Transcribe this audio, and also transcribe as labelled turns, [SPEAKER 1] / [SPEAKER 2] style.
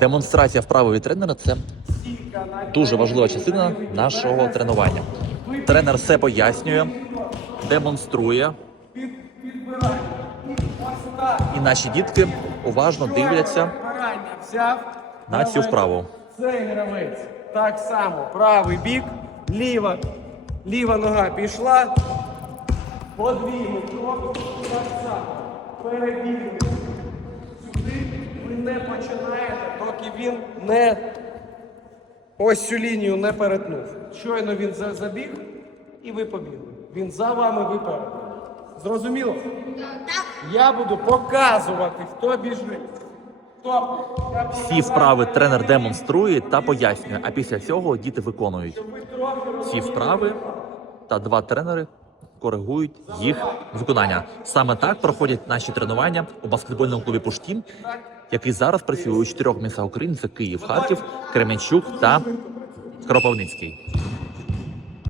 [SPEAKER 1] Демонстрація вправи від тренера це дуже важлива частина нашого тренування. Тренер все пояснює, демонструє. І наші дітки уважно дивляться на цю вправу.
[SPEAKER 2] Цей гравець. Так само. Правий бік, ліва. Ліва нога пішла. Подвійний крок. Так само. Перебігли. Сюди ви не починаєте, доки він не ось цю лінію не перетнув. Щойно він забіг і ви побігли. Він за вами, ви перед. Зрозуміло? Я буду показувати, хто біжить.
[SPEAKER 1] Всі вправи тренер демонструє та пояснює, а після цього діти виконують
[SPEAKER 2] ви трохи
[SPEAKER 1] вправи та два тренери коригують їх виконання. Саме так проходять наші тренування у баскетбольному клубі Пуштін, який зараз працює у чотирьох містах України: це Київ, Харків, Кременчук та Кропивницький.